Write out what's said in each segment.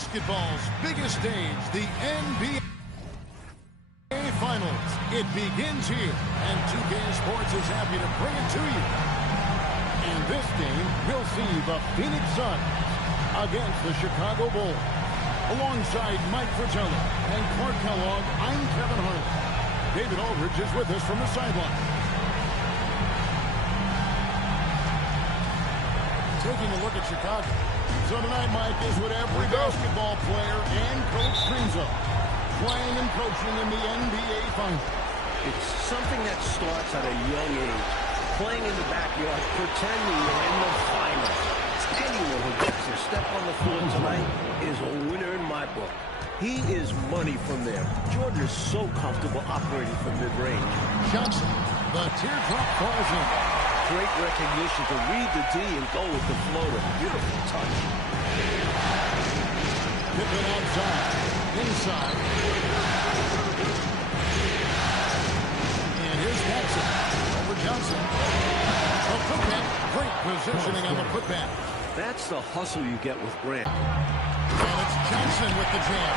basketball's biggest stage, the NBA Finals. It begins here, and 2K Sports is happy to bring it to you. In this game, we'll see the Phoenix Suns against the Chicago Bulls. Alongside Mike Fratello and Clark Kellogg, I'm Kevin Harlan. David Aldridge is with us from the sideline. Taking a look at Chicago. So tonight, Mike, is what every basketball player and coach dreams of. Playing and coaching in the NBA Finals. It's something that starts at a young age. Playing in the backyard, pretending you're in the finals. Anyone who gets a step on the floor tonight is a winner in my book. He is money from there. Jordan is so comfortable operating from mid-range. Johnson, the teardrop falls in. Great recognition to read the D and go with the floater. Beautiful touch. Pippen outside. Inside. And here's Jackson. Over Johnson. A putback. Great positioning on the putback. That's the hustle you get with Grant. And it's Johnson with the jam.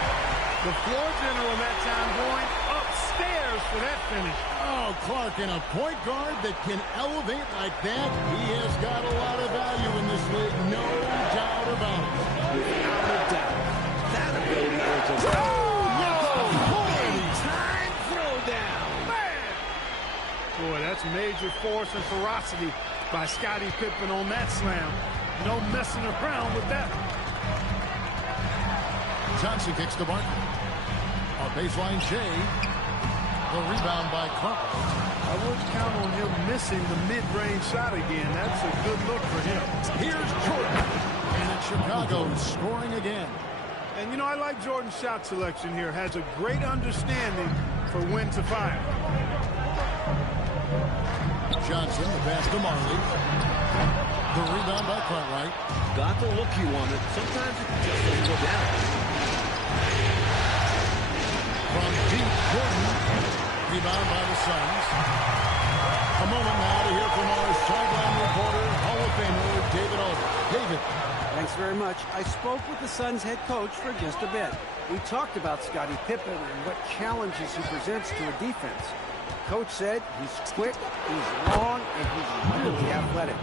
The floor general that time going upstairs for that finish. Oh, Clark, and a point guard that can elevate like that, he has got a lot of value in this league, no doubt about it. Without a doubt. That ability is a... Time throwdown. Man! Boy, that's major force and ferocity by Scottie Pippen on that slam. No messing around with that. Johnson kicks to Barkley. A baseline Shea. The rebound by Clark. I wouldn't count on him missing the mid-range shot again. That's a good look for him. Here's Jordan. And it's Chicago scoring again. And, you know, I like Jordan's shot selection here. Has a great understanding for when to fire. Johnson, the pass to Marley. The rebound by Cartwright. Got the look he wanted. Sometimes it just doesn't go down. From deep, Jordan. Rebound by the Suns. A moment now to hear from our sideline reporter, Hall of Famer David Aldridge. David. Thanks very much. I spoke with the Suns head coach for just a bit. We talked about Scottie Pippen and what challenges he presents to a defense. Coach said he's quick, he's long, and he's really athletic.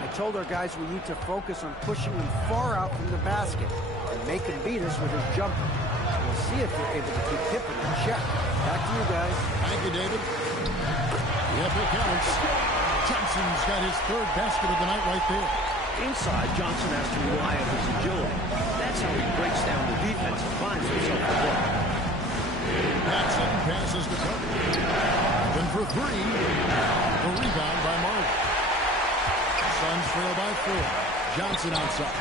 I told our guys we need to focus on pushing him far out from the basket and make him beat us with his jumper. We'll see if they're able to keep Pippen in check. Back to you guys. Thank you, David. Yep, it counts. Johnson's got his third basket of the night right there. Inside, Johnson has to rely on his agility. That's how he breaks down the defense and finds himself a block. Jackson passes to Carter. Then for three. The rebound by Marley. Suns trail by 4. Johnson outside.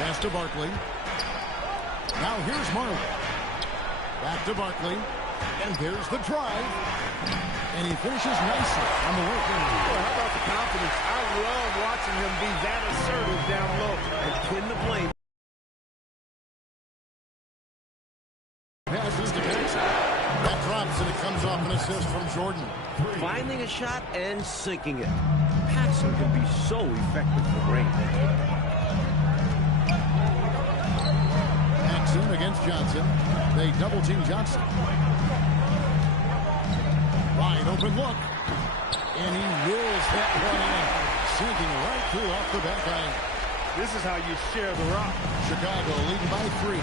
Pass to Barkley. Now here's Marley. Back to Barkley. And there's the drive. And he finishes nicely on the way. Well, how about the confidence? I love watching him be that assertive down low. And pin the blame. Passes to Jackson. That drops and it comes off an assist from Jordan. Finding a shot and sinking it. Paxson can be so effective for range. Paxson against Johnson. They double team Johnson. Wide open look. And he wills that one in. Sinking right through off the back iron. This is how you share the rock. Chicago leading by 3.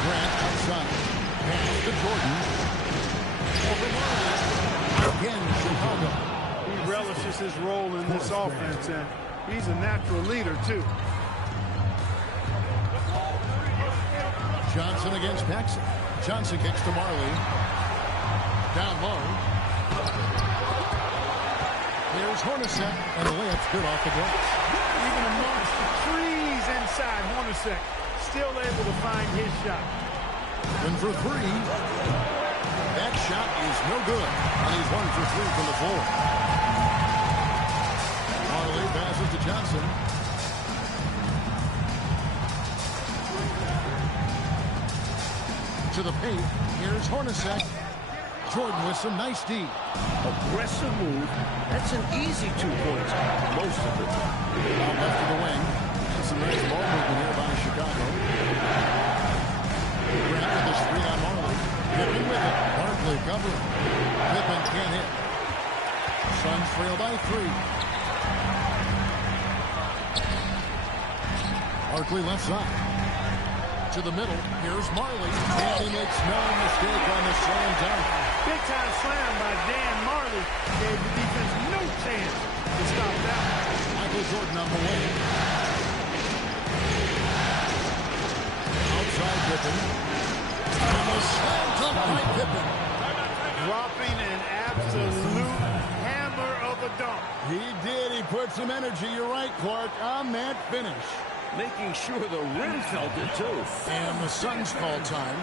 Grant outside. Pass to Jordan. Over Marley. Again, Chicago. He relishes his role in this offense, and he's a natural leader, too. Johnson against Paxson. Johnson kicks to Marley. Down low. There's Hornacek, and the layup's good off the glass. Even amongst the trees inside, Hornacek still able to find his shot. And for 3. That shot is no good. And he's 1 for 3 from the floor. Marley passes to Johnson. To the paint. Here's Hornacek. Jordan with some nice D. Aggressive move. That's an easy 2 points. Most of it. Left of the wing. And some nice ball movement here by Chicago. Grant with the screen on Marley. Pippen with it. Barkley covering. Pippen can't hit. Suns trail by 3. Barkley left side. To the middle. Here's Marley. And he makes no mistake on the slam dunk. Big time slam by Dan Marley. Gave the defense no chance to stop that. Michael Jordan on the way. Outside Pippen. And the slam dunk by Pippen. Dropping an absolute hammer of a dunk. He did. He put some energy, you're right, Clark, on that finish. Making sure the rim felt it, too. And the Suns call time.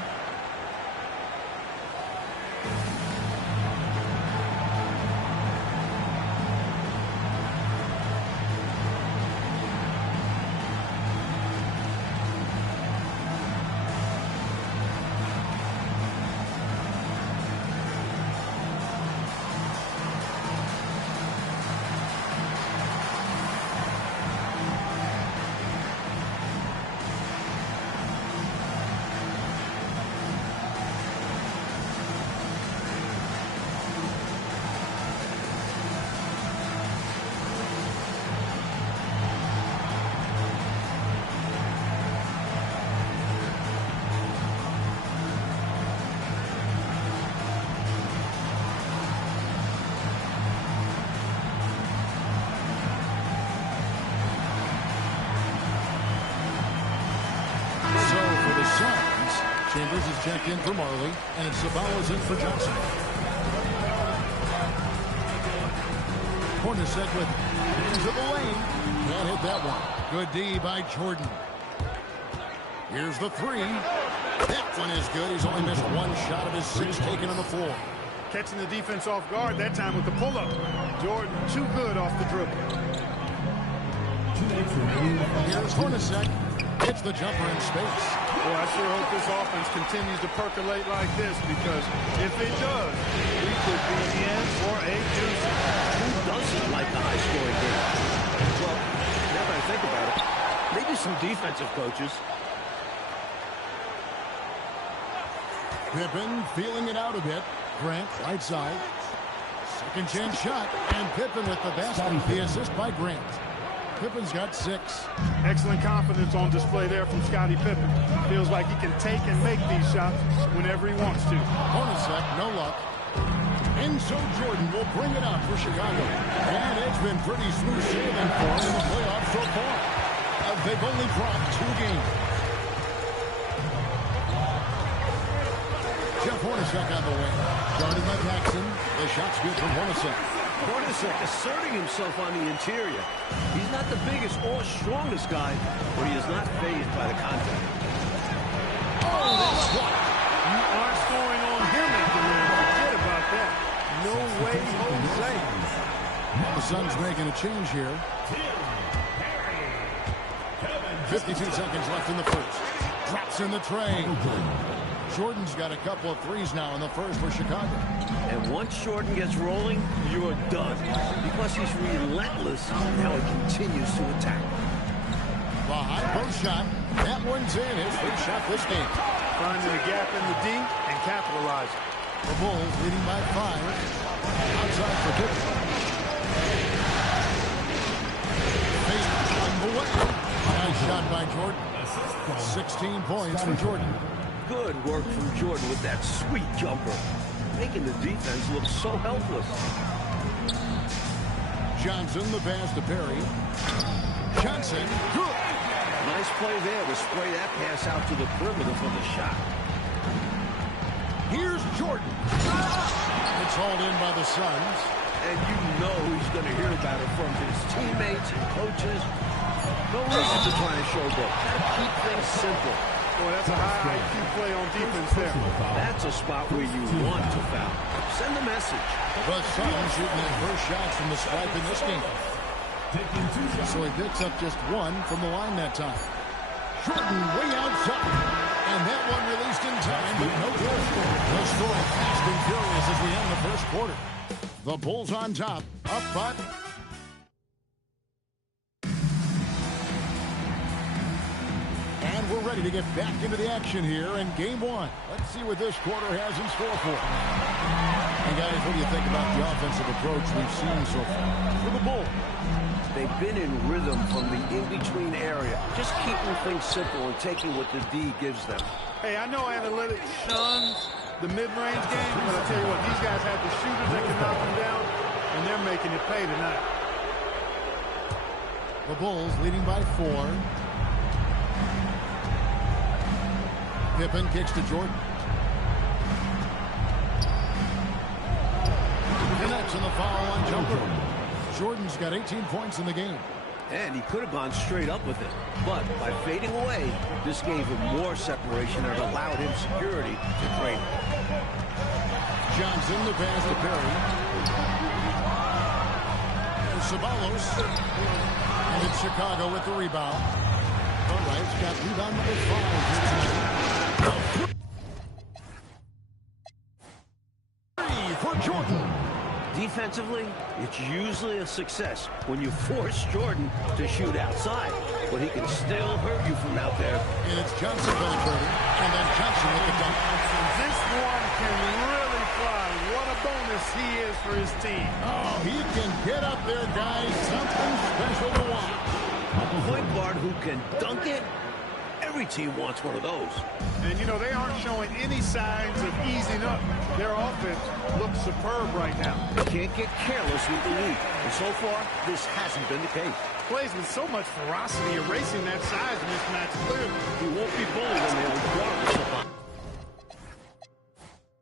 Chambers is checked in for Marley, and Sabalas in for Johnson. Hornacek with into the lane. Can't hit that one. Good D by Jordan. Here's the 3. That one is good. He's only missed one shot of his 6 taken on the floor. Catching the defense off guard that time with the pull-up. Jordan too good off the dribble. Here's Hornacek. Hits the jumper in space. Well, I sure hope this offense continues to percolate like this, because if it does, we could be in for a doozy. Who doesn't like the high-scoring game? Well, now that I think about it, maybe some defensive coaches. Pippen feeling it out a bit. Grant, right side. Second chance shot, and Pippen with the basket. The assist by Grant. Pippen's got 6. Excellent confidence on display there from Scottie Pippen. Feels like he can take and make these shots whenever he wants to. Hornacek, no luck. And so Jordan will bring it out for Chicago. And it's been pretty smooth sailing for him in the playoffs so far. They've only dropped 2 games. Jeff Hornacek on the way. Guarded by Paxson. The shot's good from Hornacek. Hornacek asserting himself on the interior. He's not the biggest or strongest guy, but he is not fazed by the contact. Oh, that's what? You aren't scoring on him at the rim. Forget about that. No way, Jose. The Suns making a change here. 52 seconds left in the first. Drops in the tray. Jordan's got a couple of threes now in the first for Chicago. And once Jordan gets rolling, you're done. Because he's relentless in how he continues to attack. The high post shot. That one's in. His first shot this game. Finding a gap in the D and capitalizing. The Bulls leading by 5. Outside for Pippen. Fake on the way. Nice shot by Jordan. 16 points for Jordan. Good work from Jordan with that sweet jumper, making the defense look so helpless. Johnson, the pass to Perry. Johnson, good. Nice play there to spray that pass out to the perimeter for the shot. Here's Jordan. It's hauled in by the Suns. And you know he's going to hear about it from his teammates and coaches. No reason to try and showboat. Keep things simple. Boy, that's a high IQ play on defense there. That's a spot where you want to foul. Send a message. The Suns shooting their first shots from the stripe in this game. So he picks up just 1 from the line that time. Jordan way outside. And that one released in time, but no good. The score fast and furious as we end the first quarter. The Bulls on top, up 5. And we're ready to get back into the action here in game one. Let's see what this quarter has in store for us. And guys, what do you think about the offensive approach we've seen so far for the Bulls? They've been in rhythm from the in-between area, just keeping things simple and taking what the D gives them. Hey, I know analytics shuns the mid-range game, but I tell you what, these guys have the shooters that can knock them down, and they're making it pay tonight. The Bulls leading by 4. Pippen kicks to Jordan. Connects on the foul on jumper. Jordan's got 18 points in the game. And he could have gone straight up with it. But by fading away, this gave him more separation and allowed him security to trade. Johnson, the pass to Perry. Ceballos. And it's Chicago with the rebound. All right, it's got rebound number 5. 3 for Jordan. Defensively, it's usually a success when you force Jordan to shoot outside, but he can still hurt you from out there. And it's Johnson penetrating, and then Johnson with the dunk. This one can really fly. What a bonus he is for his team. Oh, he can get up there, guys. Something special to watch. A point guard who can dunk it. Every team wants one of those. And, you know, they aren't showing any signs of easing up. Their offense looks superb right now. They can't get careless with the lead. And so far, this hasn't been the case. Plays with so much ferocity, erasing that size mismatch clearly. He won't be bullied when they regardless of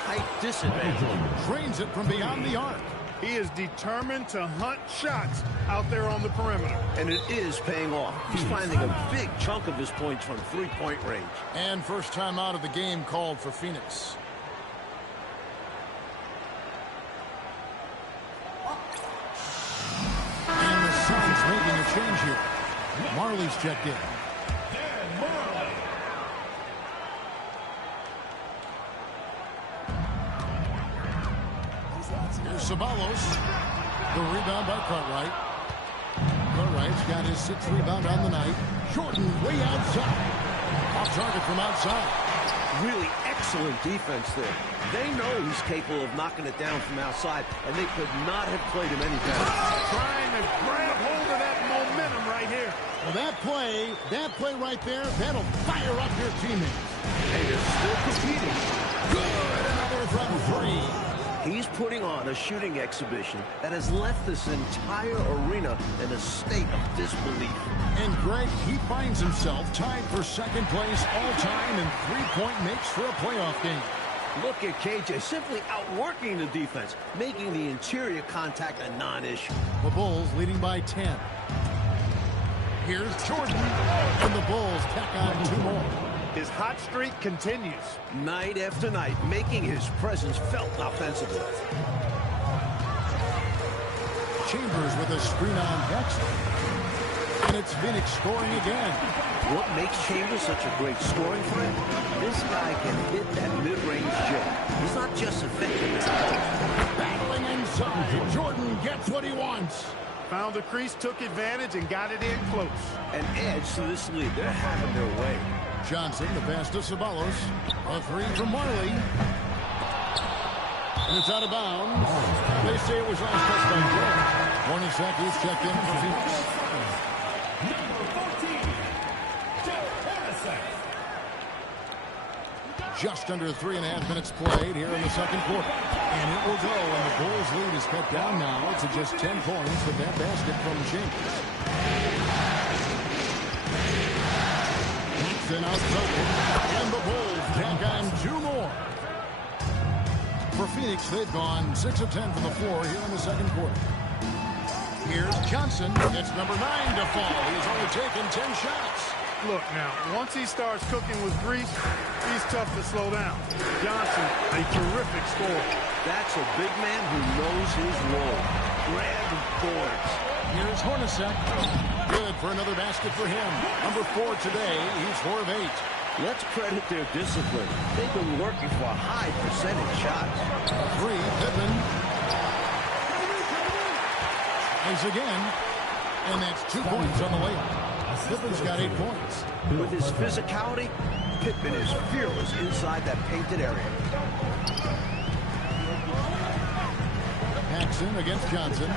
height disadvantage. Trains it from beyond the arc. He is determined to hunt shots out there on the perimeter. And it is paying off. He's finding a big chunk of his points from three-point range. And first time out of the game called for Phoenix. And the Suns making a change here. Marley's checked in. Here's Ceballos. The rebound by Cartwright. Cartwright's got his 6th rebound on the night. Jordan way outside. Off target from outside. Really excellent defense there. They know he's capable of knocking it down from outside, and they could not have played him any better. Trying to grab hold of that momentum right here. Well, that play right there, that'll fire up your teammates. And they're still competing. Good, another from 3. He's putting on a shooting exhibition that has left this entire arena in a state of disbelief. And Greg, he finds himself tied for 2nd place all-time in three-point makes for a playoff game. Look at KJ simply outworking the defense, making the interior contact a non-issue. The Bulls leading by 10. Here's Jordan, and the Bulls tack on 2 more. His hot streak continues. Night after night, making his presence felt offensively. Chambers with a screen on Dexter. And it's Phoenix scoring again. What makes Chambers such a great scoring threat? This guy can hit that mid-range jump. He's not just effective as a post. Battling inside. Jordan gets what he wants. Found the crease, took advantage, and got it in close. An edge to this lead. They're having their way. Johnson, the pass to Ceballos. A 3 from Marley. And it's out of bounds. They say it was last touched by George. Hornacek is checked in for Phoenix. Just under 3.5 minutes played here in the 2nd quarter. And it will go, and the Bulls' lead is cut down now to just 10 points with that basket from Chambers. Then outside, and the Bulls tack on 2 more. For Phoenix, they've gone 6 of 10 from the floor here in the 2nd quarter. Here's Johnson. It's number 9 to fall. He's only taken 10 shots. Look now, once he starts cooking with grease, he's tough to slow down. Johnson, a terrific scorer. That's a big man who knows his role. Grab boards. Here's Hornacek. Good for another basket for him. Number 4 today. He's 4 of 8. Let's credit their discipline. They've been working for high percentage shots. A 3, Pippen. Plays again. And that's 2 points on the layup. Pippen's got 8 points. With his physicality, Pippen is fearless inside that painted area. Paxson against Johnson.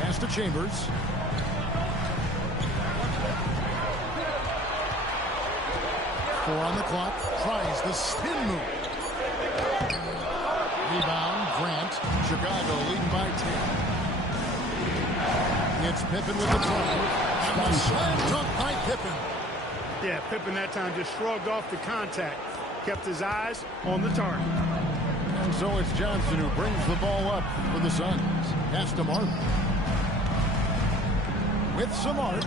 Pass to Chambers. Four on the clock. Tries the spin move. Rebound, Grant. Chicago leading by 10. It's Pippen with the drive. And the slam dunk by Pippen. Yeah, Pippen that time just shrugged off the contact. Kept his eyes on the target. And so it's Johnson who brings the ball up for the Suns. Pass to Mark. With some arc.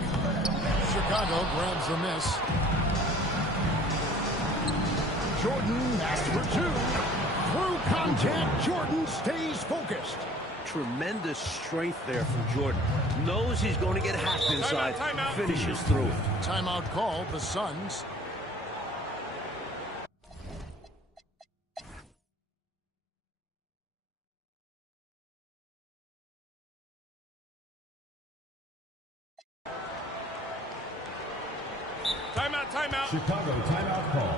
Chicago grabs the miss. Jordan asks for 2. Through contact, Jordan stays focused. Tremendous strength there from Jordan. Knows he's going to get hacked inside. Timeout. Finishes through it. Timeout called, the Suns. Timeout. Chicago timeout call.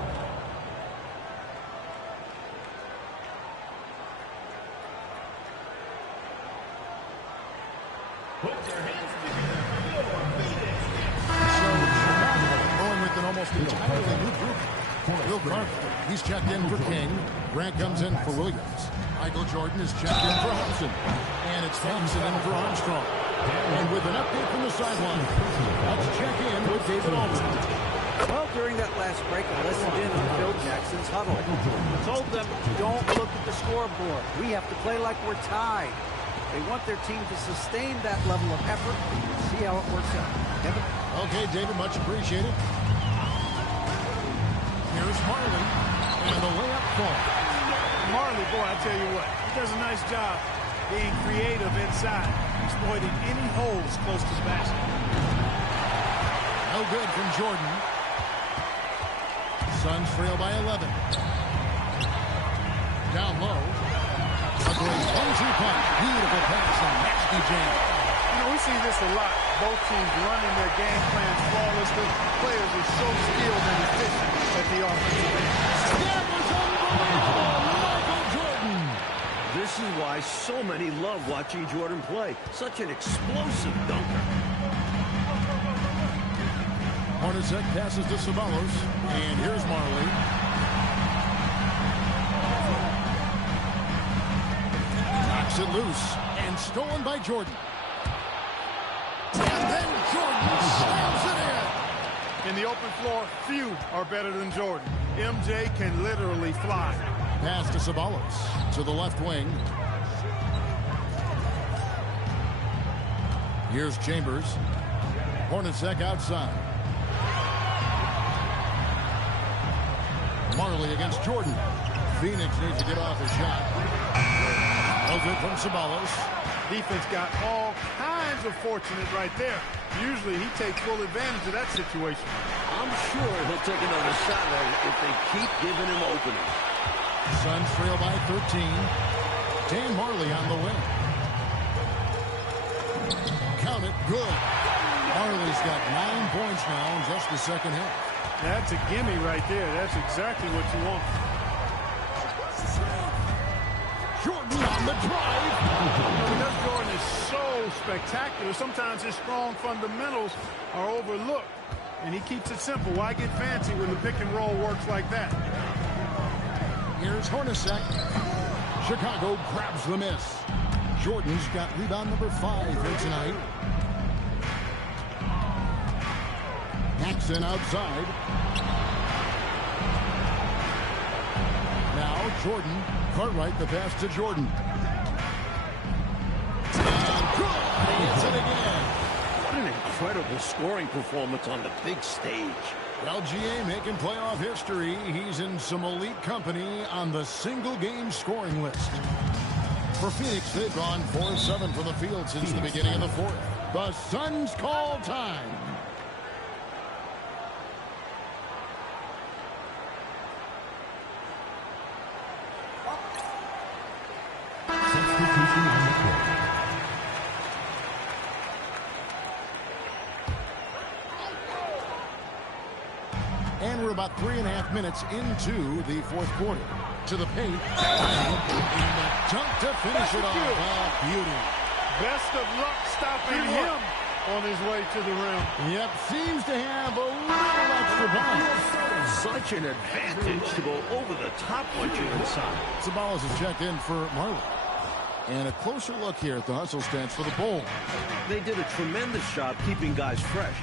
Going with an almost entirely new group. Will Carter, he's checked in for King. Grant comes in for Williams. Michael Jordan is checked in for Hudson. And it's Thompson in for Armstrong. And with an update from the sideline, let's check in with David Aldridge. Well, during that last break, I listened in on Phil Jackson's huddle. Told them, don't look at the scoreboard. We have to play like we're tied. They want their team to sustain that level of effort. See how it works out. Kevin? Okay, David, much appreciated. Here's Marley, and the layup fall. Marley, boy, I tell you what, he does a nice job being creative inside, exploiting any holes close to the basket. No good from Jordan. Suns trail by 11. Down low. A great 1-2 punch. Beautiful pass and nasty jam. You know, we see this a lot. Both teams running their game plans flawlessly. Players are so skilled and efficient at the offensive end. That was unbelievable. Michael Jordan. This is why so many love watching Jordan play. Such an explosive dunker. Hornacek passes to Ceballos. And here's Marley. Knocks it loose. And stolen by Jordan. And then Jordan slams it in. In the open floor, few are better than Jordan. MJ can literally fly. Pass to Ceballos. To the left wing. Here's Chambers. Hornacek outside. Marley against Jordan. Phoenix needs to get off a shot. Over from Ceballos. Defense got all kinds of fortunate right there. Usually he takes full advantage of that situation. I'm sure he'll take another shot at it if they keep giving him openings. Suns trail by 13. Dan Marley on the wing. Count it, good. Marley's got 9 points now in just the second half. That's a gimme right there. That's exactly what you want. Jordan on the drive. Because Jordan is so spectacular, sometimes his strong fundamentals are overlooked. And he keeps it simple. Why get fancy when the pick and roll works like that? Here's Hornacek. Chicago grabs the miss. Jordan's got rebound number 5 here tonight. Paxson outside. Now Jordan. Cartwright the pass to Jordan. And good. He hits it again. What an incredible scoring performance on the big stage. LGA making playoff history. He's in some elite company on the single-game scoring list. For Phoenix, they've gone 4 of 7 from the field since the beginning of the fourth. The Suns call time. Substitution on the court. And we're about 3.5 minutes into the fourth quarter. To the paint. And the dunk to finish it off. Oh, beauty. Best of luck stopping him on his way to the rim. Yep, seems to have a little extra bounce. Such an advantage to go over the top once you're inside. Ceballos has checked in for Marley. And a closer look here at the hustle stance for the Bulls. They did a tremendous job keeping guys fresh.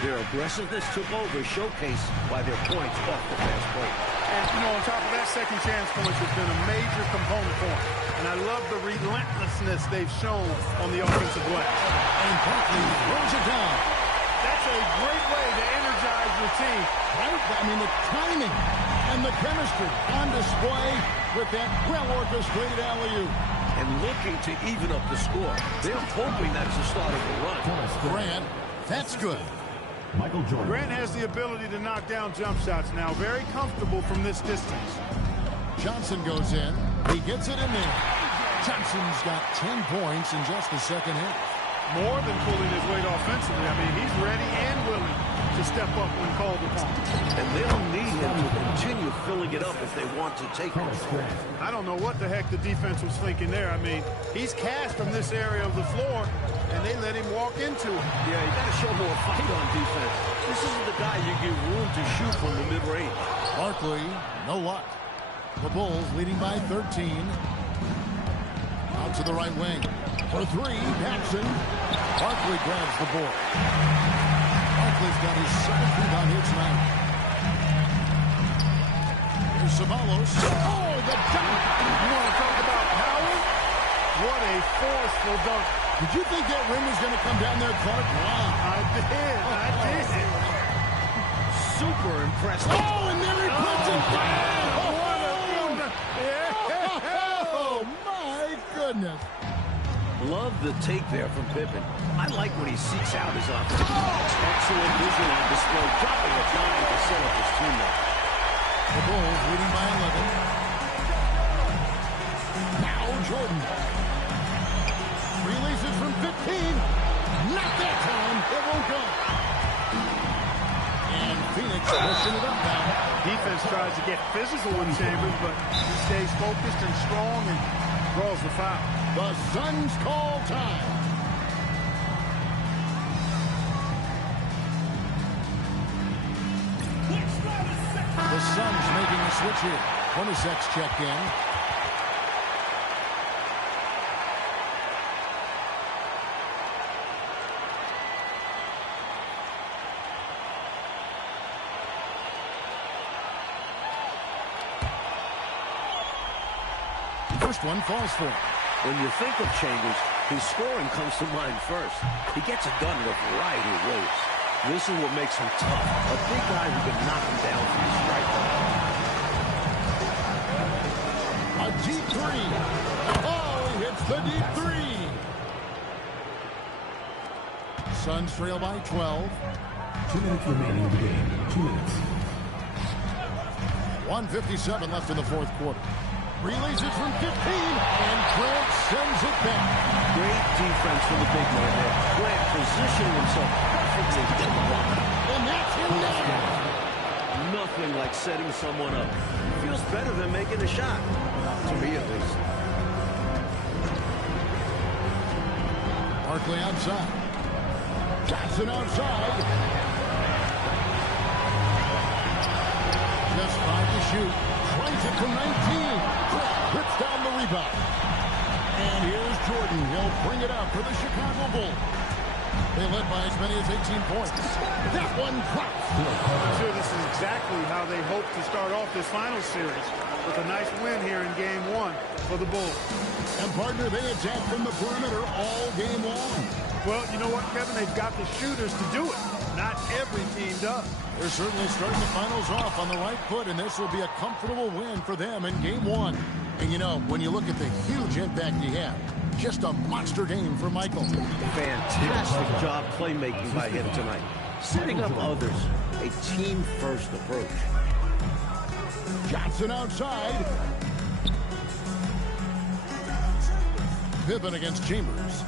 Their aggressiveness took over, showcased by their points off the fast break. And, you know, on top of that, second chance points has been a major component for them. And I love the relentlessness they've shown on the offensive glass. And Barkley throws it down. That's a great way to energize your team. Right? I mean, the timing and the chemistry on display with that well-orchestrated alley-oop. And looking to even up the score. They're hoping that's the start of a run. Grant, that's good. Michael Jordan. Grant has the ability to knock down jump shots now. Very comfortable from this distance. Johnson goes in. He gets it in there. Johnson's got 10 points in just the second half. More than pulling his weight offensively. I mean, he's ready and willing to step up when called upon. And they'll need him to continue filling it up if they want to take it. I don't know what the heck the defense was thinking there. I mean, he's cast from this area of the floor, and they let him walk into it. Yeah, you got to show more fight on defense. This isn't the guy you give room to shoot from the mid-range. Barkley, no luck. The Bulls leading by 13. Out to the right wing. For three, Paxson. Barkley grabs the board. Barkley's got his second rebound here tonight. Here's Ceballos. Oh, the dunk! You want to talk about power? What a forceful dunk. Did you think that rim was going to come down there, Clark? Wow. I did. Super impressive. Oh, and there he puts it down! Oh, my goodness. Love the take there from Pippen. I like when he seeks out his offense. Excellent vision on display, dropping a dime to set up his teammate. The Bulls leading by 11. Now Jordan. Releases from 15. Not that time. It won't go. And Phoenix pushing it up now. Defense tries to get physical with Chambers, but he stays focused and strong and draws the foul. The Suns call time. The Suns making a switch here. Hornacek's checked in. First one falls for him. When you think of Chambers, his scoring comes to mind first. He gets it done in a variety of ways. This is what makes him tough. A big guy who can knock him down from the strike. A deep three. Oh, he hits the deep three. Suns trail by 12. 2 minutes remaining in the game. 2 minutes. 1:57 left in the fourth quarter. Releases from 15, and Grant sends it back. Great defense from the big man there. Grant positioning himself perfectly in the block. And that's him now. Nothing like setting someone up. Feels better than making a shot. To me, at least. Barkley outside. Johnson outside. Just 5 to shoot. Tries it from 19. Puts down the rebound. And here's Jordan. He'll bring it up for the Chicago Bulls. They led by as many as 18 points. That one drops. I'm sure this is exactly how they hope to start off this final series with a nice win here in game one for the Bulls. And partner, they attack from the perimeter all game long. Well, you know what, Kevin? They've got the shooters to do it. Not every team does. They're certainly starting the finals off on the right foot, and this will be a comfortable win for them in game one. And you know, when you look at the huge impact he had, just a monster game for Michael. Fantastic job playmaking by him tonight. Setting up others. A team-first approach. Johnson outside. Pippen against Chambers.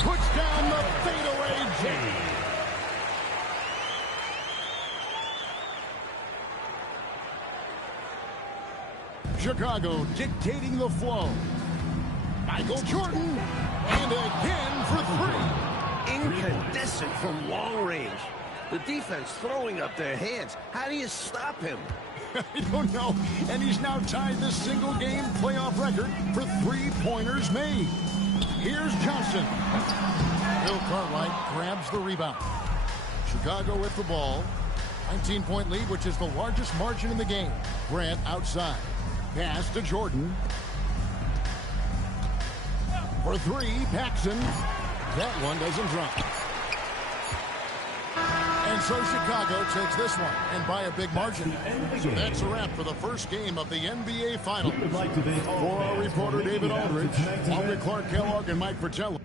Puts down the fadeaway jam. Chicago dictating the flow. Michael Jordan, and again for three. Incandescent from long range. The defense throwing up their hands. How do you stop him? I don't know. And he's now tied the single-game playoff record for three-pointers made. Here's Johnson. Bill Cartwright grabs the rebound. Chicago with the ball. 19-point lead, which is the largest margin in the game. Grant outside. Pass to Jordan. For three, Paxson. That one doesn't drop. And so Chicago takes this one, and by a big margin. So that's a wrap for the first game of the NBA Finals. We would like to thank all For our reporter David Aldridge, Aldridge, along with Clark Kellogg and Mike Fratello.